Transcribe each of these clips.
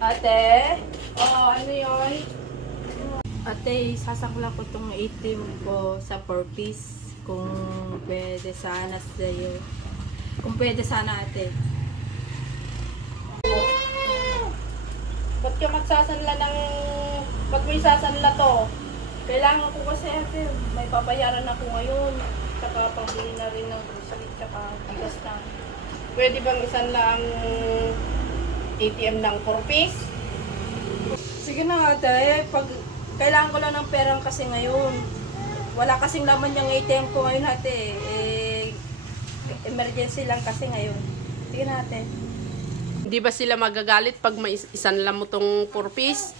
Ate? Oh, ano yun? Ate, sasakla ko tong itim ko sa 4-piece. Kung pwede sana sa'yo. Kung pwede sana ate. Ba't ka magsasanla ng... Ba't mo isasanla to? Kailangan ko kasi ate, may papayaran ako ngayon. Tsaka pangbili na rin ng grocery, tsaka tigas na. Pwede bang isanla ang ATM ng 4-piece? Sige na ate, pag kailangan ko lang ng perang kasi ngayon. Wala kasing laman yung ATM ko ngayon ate. Eh, emergency lang kasi ngayon. Sige na ate. Hindi ba sila magagalit pag may is- isanla mo tong 4-piece?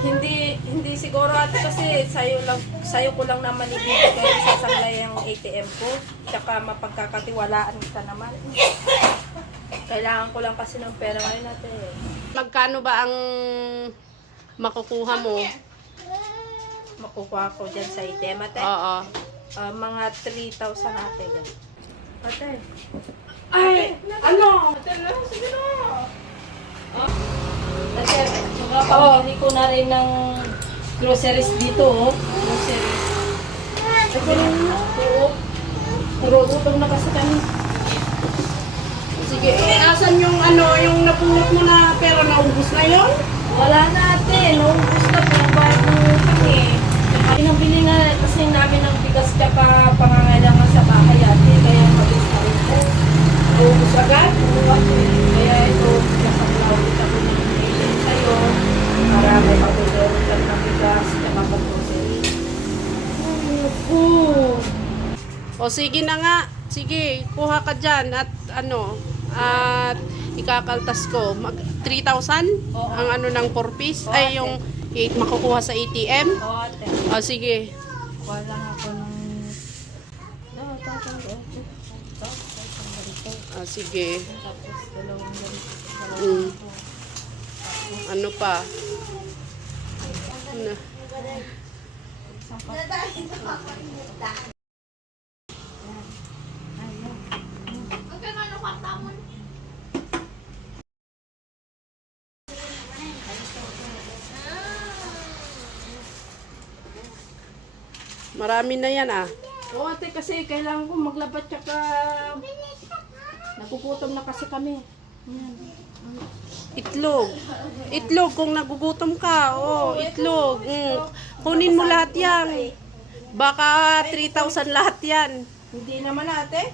Hindi hindi siguro ate kasi sayo lang sayo ko lang naman ibibigay kaya sasanglay yung ATM ko. Tsaka mapagkakatiwalaan ka naman. Kailangan ko lang kasi ng pera ngayon ate. Magkano ba ang makukuha mo? Makukuha ko dyan sa ATM ate. Oo. Ah, mga 3,000 ate dyan. Ate. Ay, ano? Ate, sige na. Ate, makapamili ko na rin ng groceries dito, oh. Groceries. Ate, oo. Puro utong na kasi kami. Sige, eh, asan yung ano, yung napulot mo na pero naubos na yon? Wala na ate, naubos na po bayad ng utang eh. Pinabili na kasi namin ng bigas tsaka pangangailangan sa bahay ate, kaya mabilis na rin po. Naubos agad? Ate. Kaya ito, nakaklawit ako ng email sa'yo para may patuloy ka ng bigas tsaka pag-grocery. Oo. O sige na nga. Sige, kuha ka dyan at ano, at ikakaltas ko. Mag 3,000 Oo. ang ano ng 4-piece. Oo, Ay, ate. yung eight makukuha sa ATM. Oo ate. O sige. Wala ako ng... No, ganito. O sige. Tapos dalawang ganito. Mm. Ganito. Ano pa? Ano? Isang pa- Marami na yan ah. Oo ate, kasi kailangan ko maglabat tsaka nagugutom na kasi kami. Yan. Itlog. Itlog kung nagugutom ka. Oh, itlog. Mm. Kunin mo lahat yan. Baka 3,000 lahat yan. Hindi naman ate.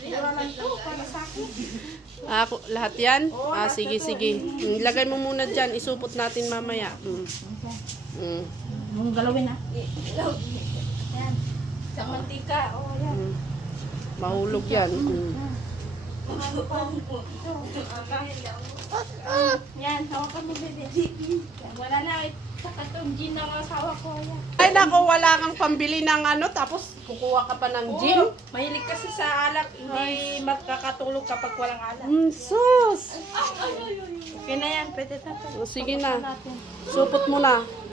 Wala lang to, para sa akin. Ah, lahat yan? Ah, sige, sige. Mm, Lagay mo muna dyan. Isupot natin mamaya. Mm. Mm. Galawin ha. Mantika. Oh, yan. Mm. Mahulog yan. Mm. Yan, hawakan mo bebe. Wala na. Saka itong gin ng asawa ko. Ay, nako, wala kang pambili ng ano, tapos kukuha ka pa ng gin. Oo, Mahilig kasi sa alak. Hindi magkakatulog kapag walang alak. Mm, sus! Okay na yan. Pwede na sige na. Supot mo na.